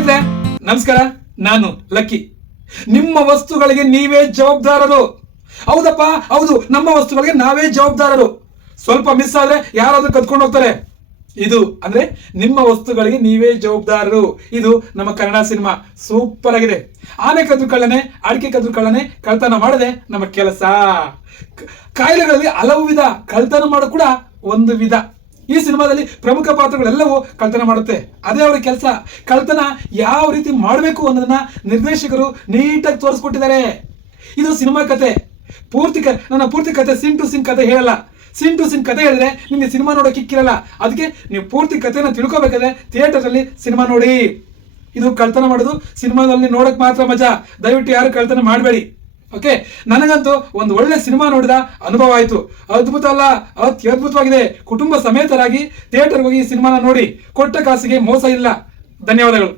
ಸ್ನೇಹಿತರೆ ನಮಸ್ಕಾರ, ನಾನು ಲಕ್ಕಿ. ನಿಮ್ಮ ವಸ್ತುಗಳಿಗೆ ನೀವೇ ಜವಾಬ್ದಾರರು. ಹೌದಪ್ಪ, ಹೌದು, ನಮ್ಮ ವಸ್ತುಗಳಿಗೆ ನಾವೇ ಜವಾಬ್ದಾರರು. ಸ್ವಲ್ಪ ಮಿಸ್ ಆದ್ರೆ ಯಾರಾದ್ರೂ ಕದ್ಕೊಂಡು ಹೋಗ್ತಾರೆ. ಇದು ಅಂದ್ರೆ ನಿಮ್ಮ ವಸ್ತುಗಳಿಗೆ ನೀವೇ ಜವಾಬ್ದಾರರು. ಇದು ನಮ್ಮ ಕನ್ನಡ ಸಿನಿಮಾ ಸೂಪರ್ ಆಗಿದೆ. ಆನೆ ಕದ್ರು ಕಳ್ಳನೆ, ಅಡಿಕೆ ಕದ್ರು ಕಳ್ಳನೆ, ಕಳ್ತನ ಮಾಡದೆ ನಮ್ಮ ಕೆಲಸ. ಕಾಯಿಲೆಗಳಲ್ಲಿ ಹಲವು ವಿಧ, ಕಳ್ತನ ಮಾಡೋ ಕೂಡ ಒಂದು ವಿಧ. ಈ ಸಿನಿಮಾದಲ್ಲಿ ಪ್ರಮುಖ ಪಾತ್ರಗಳೆಲ್ಲವೂ ಕಳ್ತನ ಮಾಡುತ್ತೆ, ಅದೇ ಅವರ ಕೆಲಸ. ಕಳ್ತನ ಯಾವ ರೀತಿ ಮಾಡಬೇಕು ಅನ್ನೋದನ್ನ ನಿರ್ದೇಶಕರು ನೀಟಾಗಿ ತೋರಿಸ್ಕೊಟ್ಟಿದ್ದಾರೆ. ಇದು ಸಿನಿಮಾ ಕತೆ. ನನ್ನ ಪೂರ್ತಿ ಕತೆ ಸಿನ್ ಟು ಸಿನ್ ಕತೆ ಹೇಳಲ್ಲ. ಸಿನ್ ಟು ಸಿನ್ ಕತೆ ಹೇಳಿದ್ರೆ ನಿಮಗೆ ಸಿನಿಮಾ ನೋಡೋಕೆ ಕಿಕ್ಕಿರಲ್ಲ. ಅದಕ್ಕೆ ನೀವು ಪೂರ್ತಿ ಕತೆನ ತಿಳ್ಕೊಬೇಕಾದ್ರೆ ಥಿಯೇಟರ್ ಅಲ್ಲಿ ಸಿನಿಮಾ ನೋಡಿ. ಇದು ಕಳ್ತನ ಮಾಡೋದು ಸಿನಿಮಾದಲ್ಲಿ ನೋಡಕ್ ಮಾತ್ರ ಮಜಾ. ದಯವಿಟ್ಟು ಯಾರು ಕಳ್ತನ ಮಾಡಬೇಡಿ. ಓಕೆ, ನನಗಂತೂ ಒಂದು ಒಳ್ಳೆ ಸಿನಿಮಾ ನೋಡಿದ ಅನುಭವ ಆಯ್ತು. ಅದ್ಭುತ ಅಲ್ಲ, ಅತ್ಯದ್ಭುತವಾಗಿದೆ. ಕುಟುಂಬ ಸಮೇತರಾಗಿ ಥಿಯೇಟರ್ಗೆ ಹೋಗಿ ಈ ಸಿನಿಮಾನ ನೋಡಿ. ಕೊಟ್ಟ ಕಾಸಿಗೆ ಮೋಸ ಇಲ್ಲ. ಧನ್ಯವಾದಗಳು.